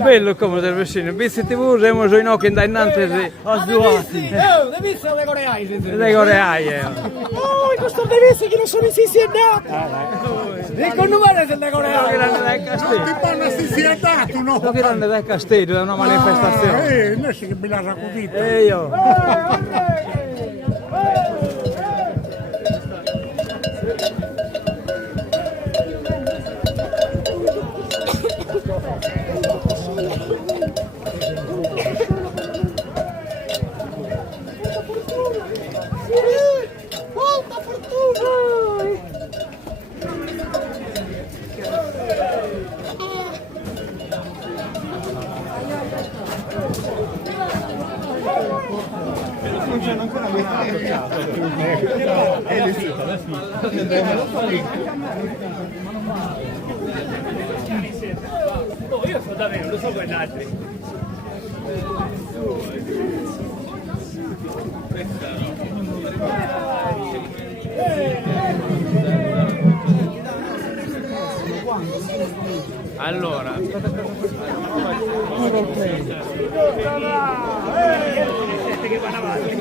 Bello come del vicino, visto TV, siamo sui nocchi da innanzi asduati. Oh, hai visto le coreaie? Le coreaie. Oh, questo devi essere che non sono insieme. Dico un numero delle coreaie. Ti parla si è dato, no? Lo che danno dal castello, è una manifestazione. Invece che me l'ha raccontito. E io. Molta fortuna! Non c'è ancora venuto, ciao. È l'uscita, la Io so davvero, lo so quegli altri. Allora, che vanno avanti.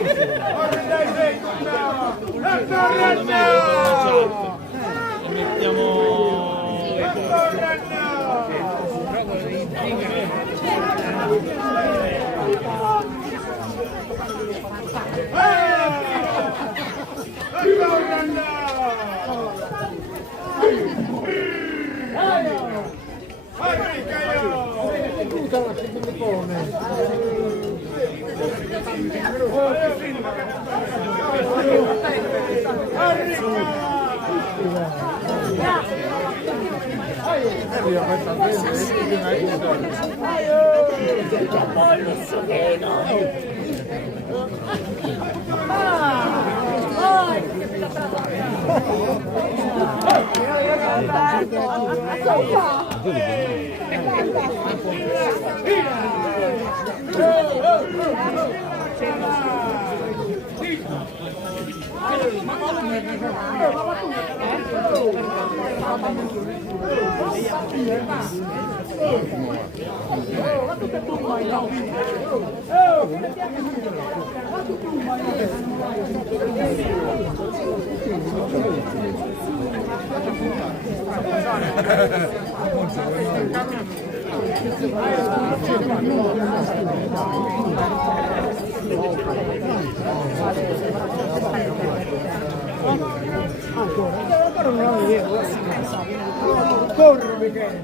Corro, Michele!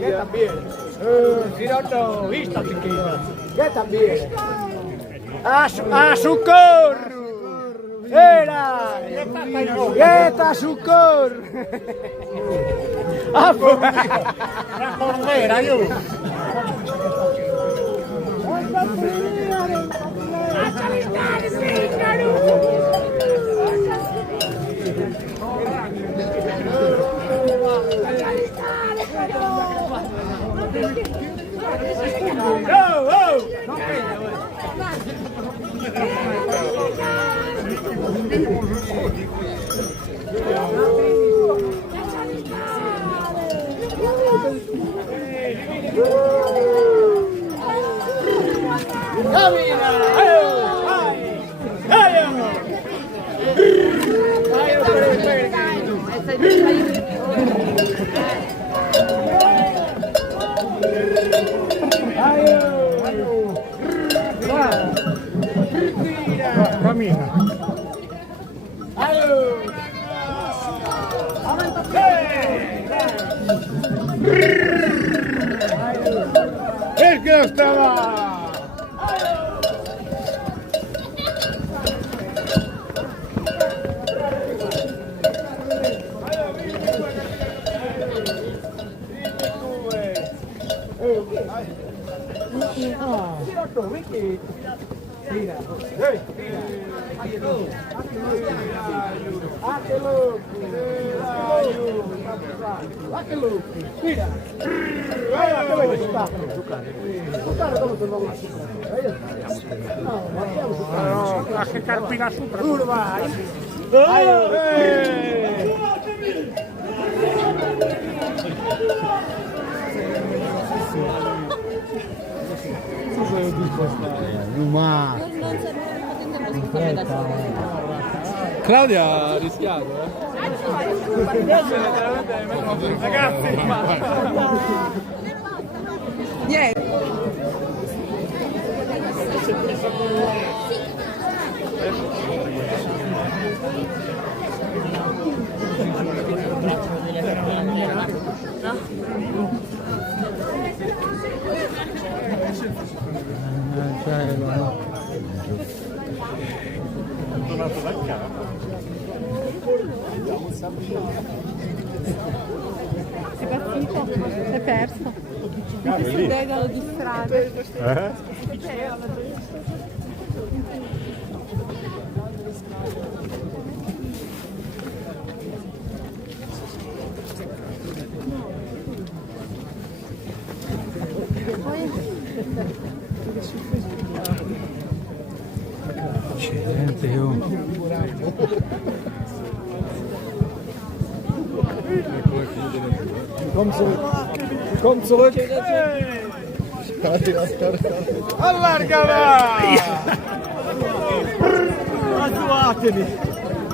Che también. Girotto, visto che también. A socorro! Era! Eta socorro! Ah, La corvera, io. Cammina. E che stava? Lascia carpina sopra. Claudia ha rischiato, Ragazzi, Sei partito? Sei perso? Tutti si dedano di strade. Accidente, io. Komm zurück. allargala! Azzuateli!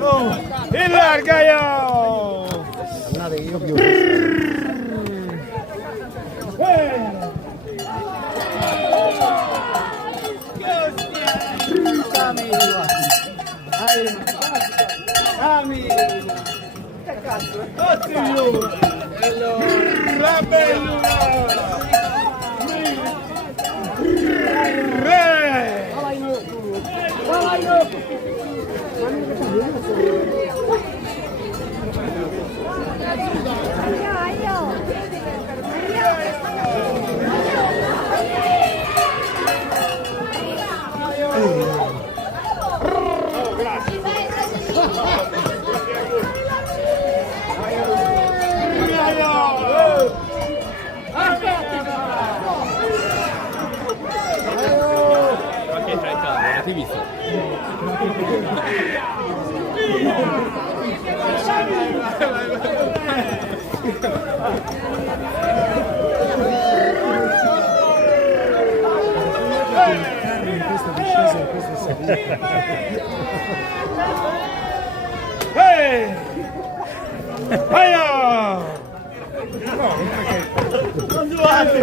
Oh, allarga io! Andate io più. Che cazzo? Oddio! La bellura! Re! Ti visto? Ehi! Aia! Non giocate!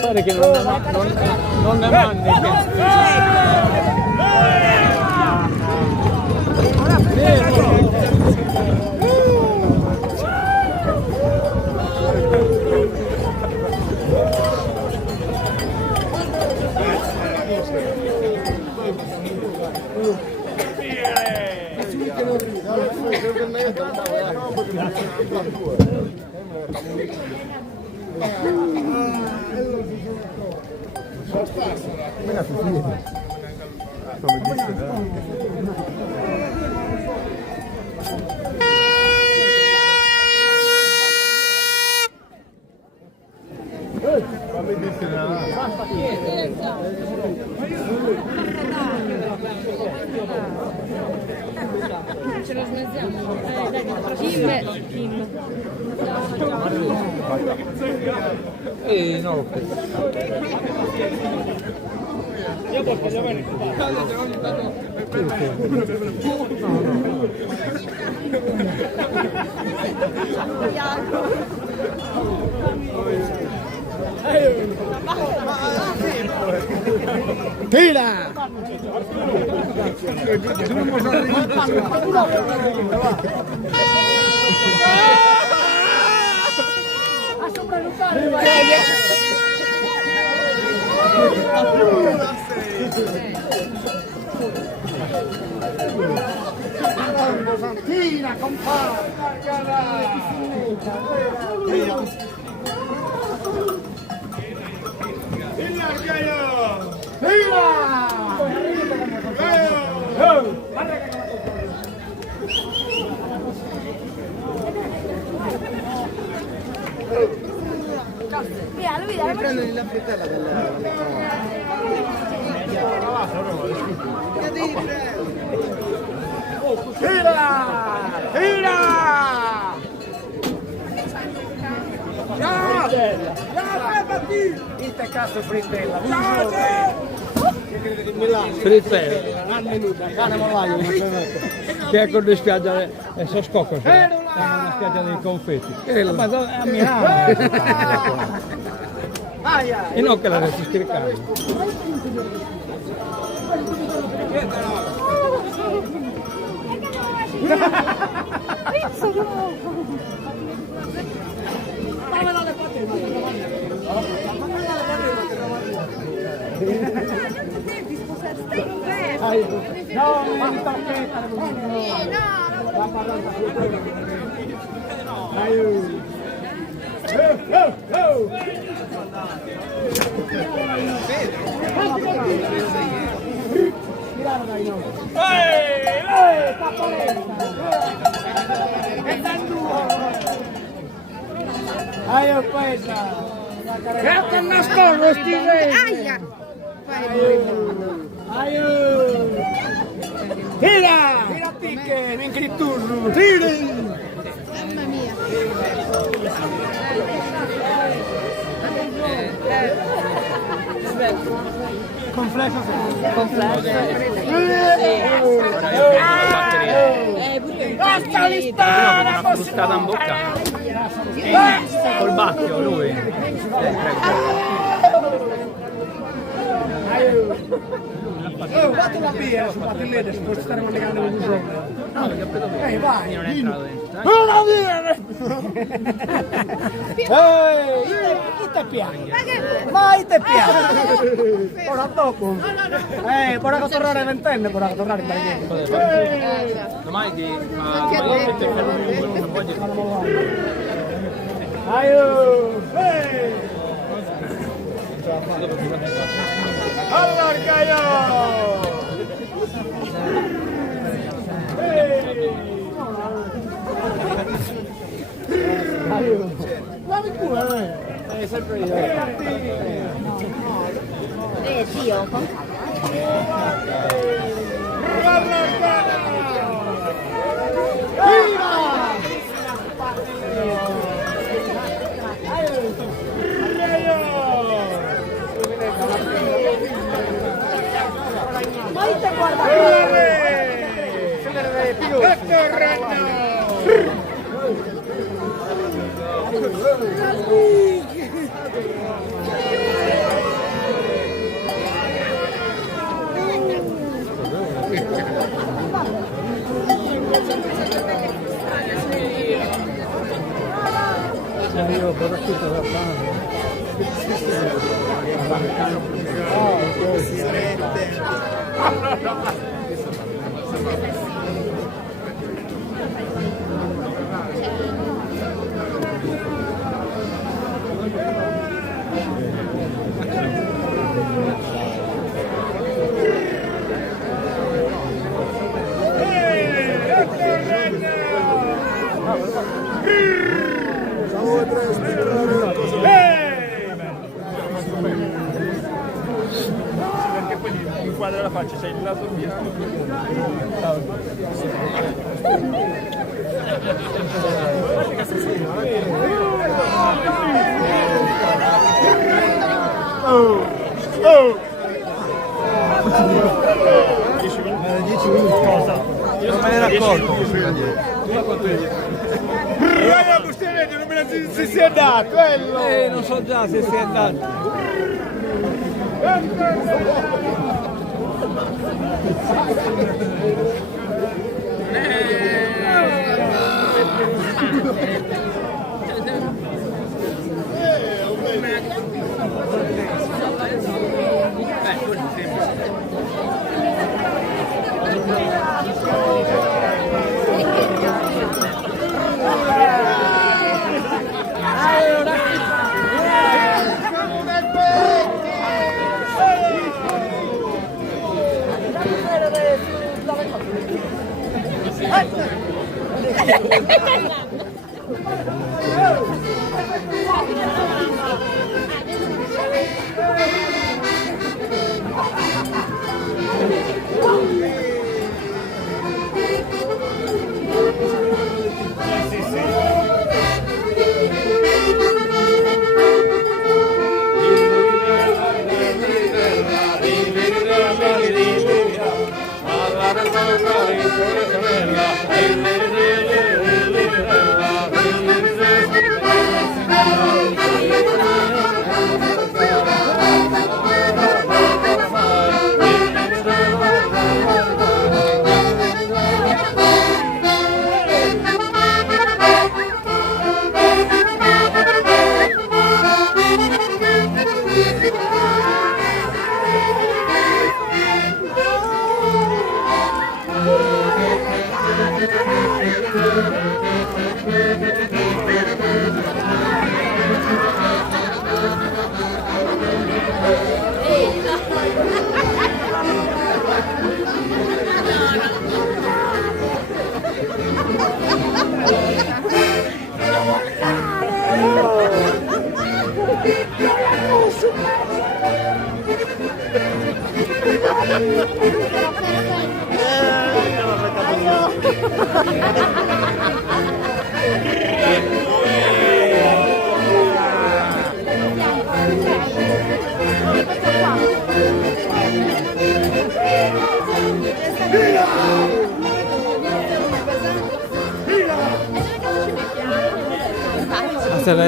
Pare che non ne mangi. Ce lo smezziamo. Dai, Kim. No. Tira! Tira, compadre! Cazzo frittella, Frittella. cane molaio, Che è con le spiagge, so scocco, è una spiaggia dei confetti. Ma a Milano. E non che la resti scriccare. No, mi tocchetta. Ayo, paesa. Che nascondo sti Aia! Ayo! Tira! Tira picche, mi incritturro! Tiri! Mamma mia! Complesso Basta listare! Una frustata in bocca. Col bacchio, lui. Fate una birra su Patellede, si può stare collegando le due. No, perché ho preso bene. Vai! Non è entrato dentro. Una birra! Chi te piace? Mai te piace? Ora dopo? Ora che tornare a ventenne, ora che tornare in barriere. Domani ti fa... Aio! Allargaio! Guarda pure, sempre io. Zio, con Poi te guarda Io ho tutto da fare. Perché poi ti inquadra la faccia, sei il lato via. si è dato, quello! Non so già se si è andato.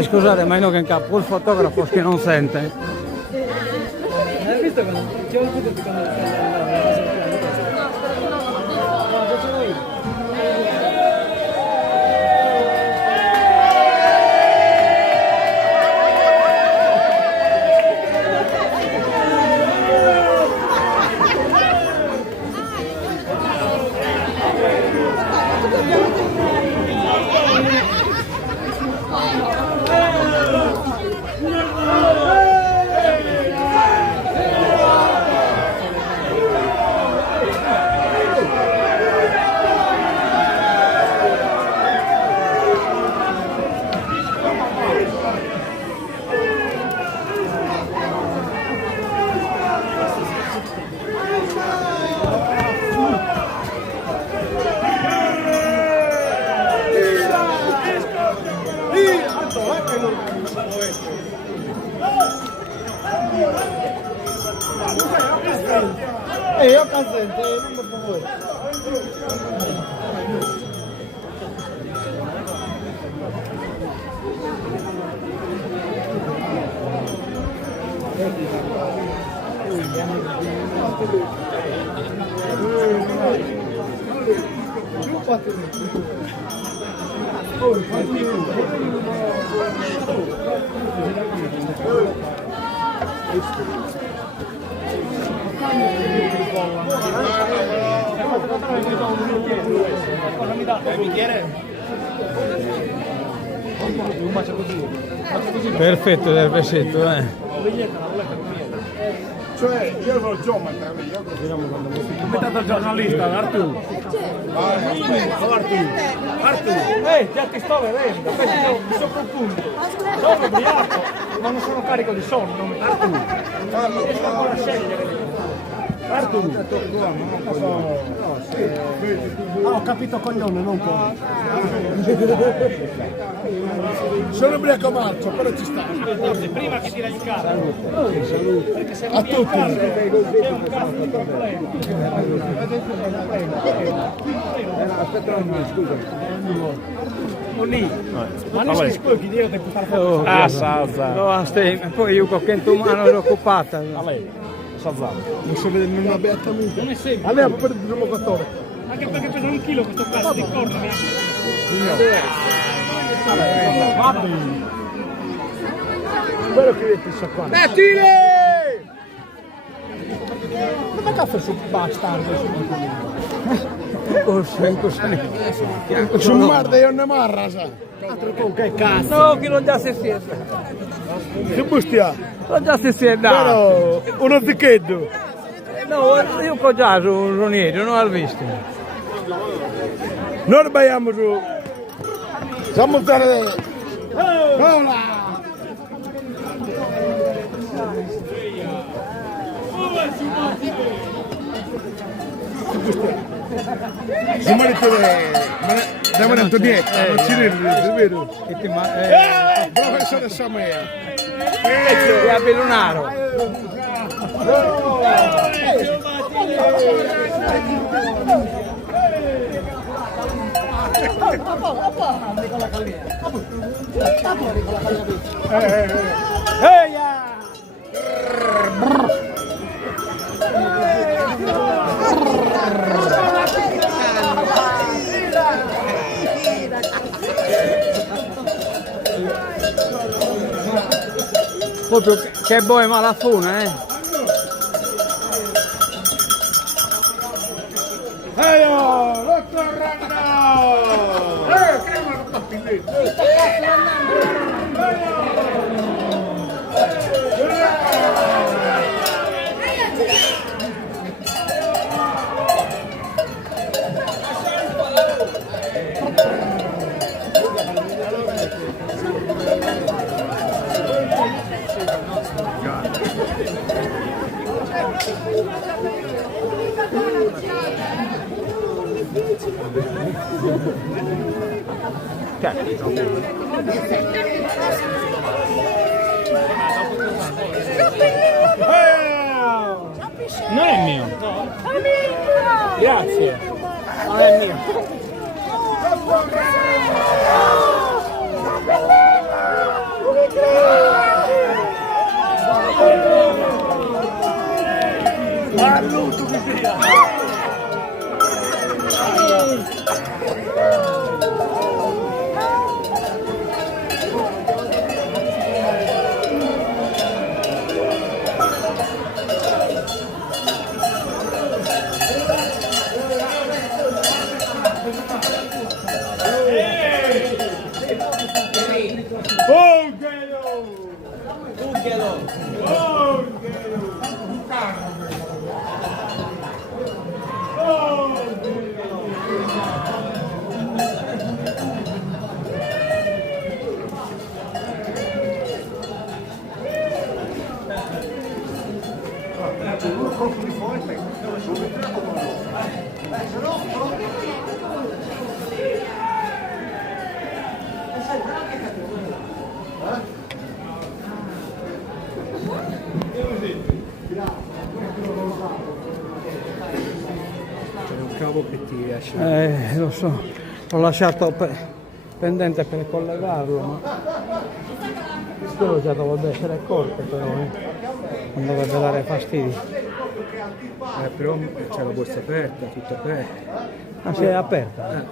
Scusate, ma io che incappo il fotografo che non sente. Hai visto che c'è un tipo di io presente, non per favore. Perfetto, perfetto, Cioè, io ero il geometra lì, Come è stato giornalista, Artù? Già ti sto vedendo, mi sono confuso. Sono ubriaco, ma non sono carico di sonno. Artù, riesco ancora a scegliere. Ah, ho capito coglione, non con. Sono ubriaco marcio, però ci sta. Prima che tira il carro. A tutti. Aspetta un minuto, scusa. Ma non si può chiedere di portare fuori. Ah, salza. No, poi io con che mano ero occupata. Non so vedere una beata mica. Non è semplice. A me ha perso il giocatore. Anche perché pesa 1 chilo questo cazzo di corno. Spero che vedi chissà qua. Come cazzo su bastardo? Su Marda io ne marra, sa. Altro con che cazzo? No, che non già si siede. Che bustia? Non già si siede. Però uno zicchetto. No, io ho già su niente, non ho visto. Noi sbagliamo su. Siamo stare. Hola! Si marito da Maria Antonietta, non ci ridi, è vero? Professore Samea. E a Bellunaro. Proprio che boia malafuna, eh? Non è mio. Grazie. Non è mio. Lo so, l'ho lasciato pendente per collegarlo, ma quello già dovrebbe essere corto però, non dovrebbe dare fastidio. Però c'è la borsa aperta, tutta aperta. Ah, si è aperta?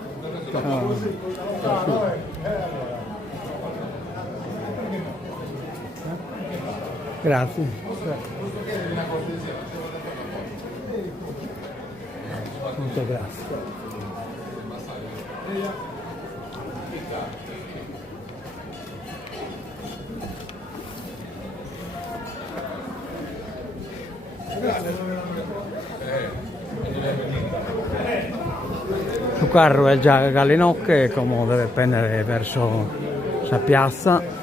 Grazie. Molte grazie. Il carro è già a Gallinocche, come deve prendere verso la piazza.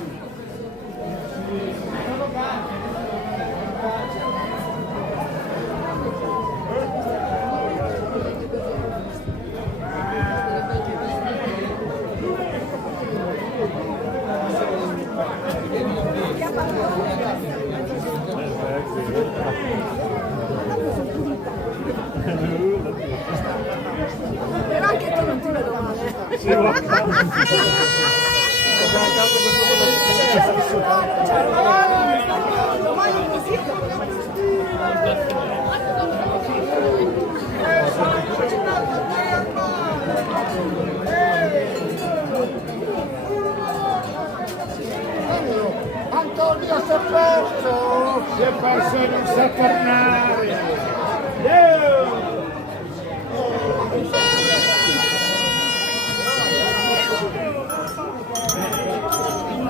Antonio si è perso! Si è perso e non sa tornare!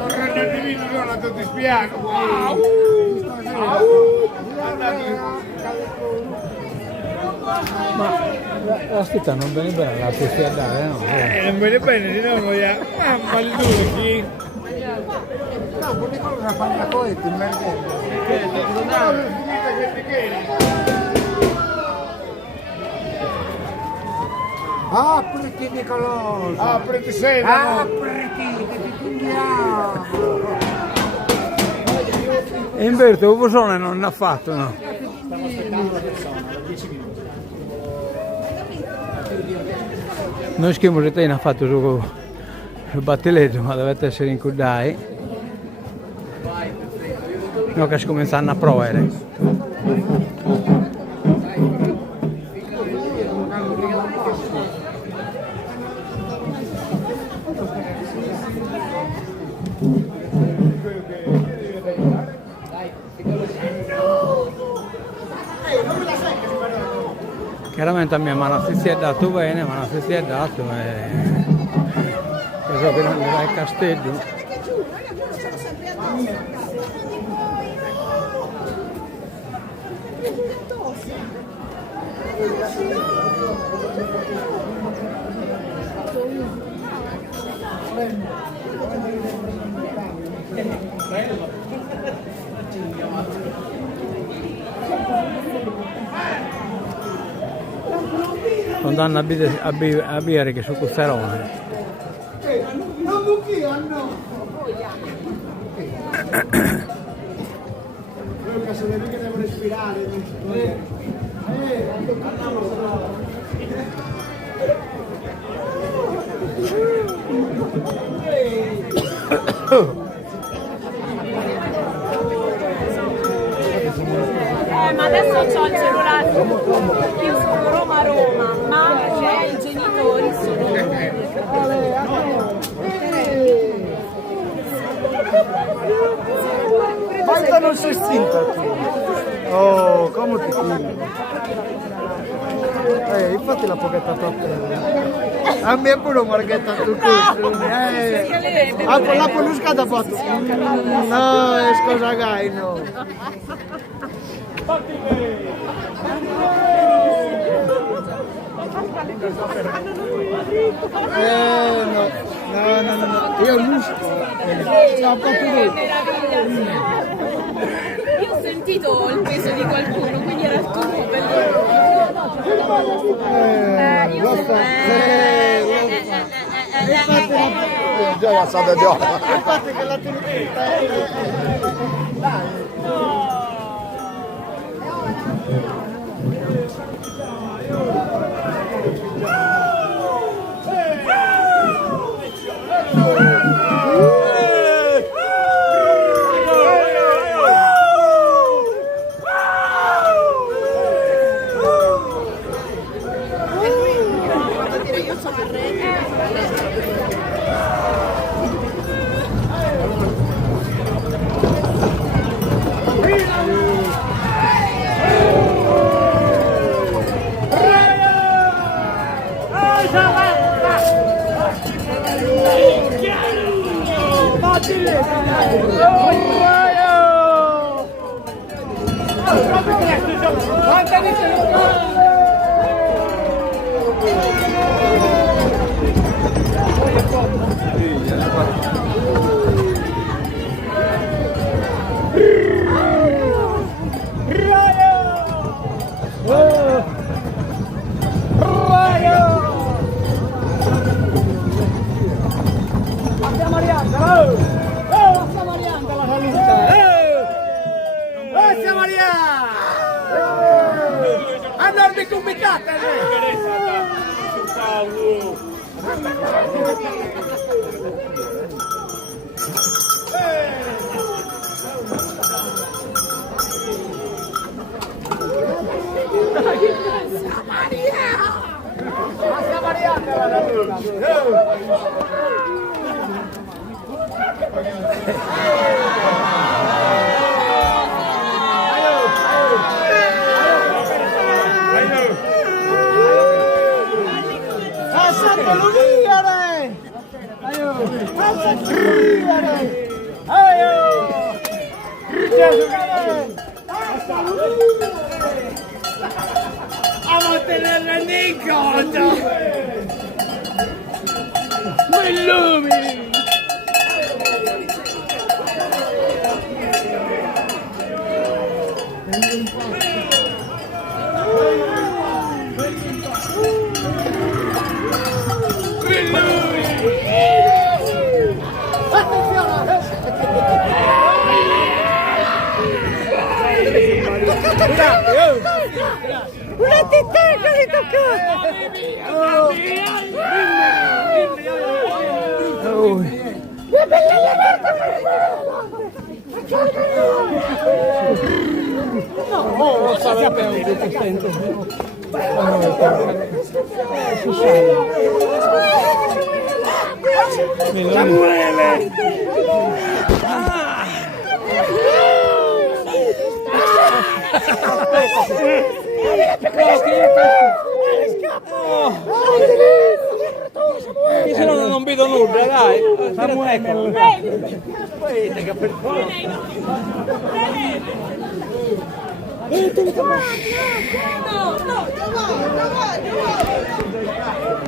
Grande divino, non la ti spiego! Ma la scritta non viene bene la puoi dare, no? Non viene bene, di no, mamma lui! No, come cosa fa la coetta in Apriti Nicoloso! Apriti sei! Apriti, che ti prendiamo! E invece il Bosone non ne ha fatto, no? Noi schimo che te ne ha fatto sul battiletto, ma dovete essere in cudai. No, che cominciano a provare. Chiaramente a me non si è dato bene, ma non si è dato e penso che non andrà al castello. Quando hanno a bere che su Custerone. Ma adesso c'ho il cellulare, io sono Roma, ma i genitori sono... Quanto non sei estinta tu? Oh, come ti chiami? Infatti la pochetta troppo. A me pure marchetta tu questo. La polusca da fatto. No, è scusa gai, no. No. Io lusco. Io ho sentito il peso di qualcuno, quindi era il tuffo per Già la sa da gioco! Infatti che la tenuta. Andate complicate! a tenere in conto! Mi illumini! Una titella di toccare! No, sappiamo che ti sento. Samuele! Io se no non vedo nulla, dai. Samuele. No, no, no, no, no, no.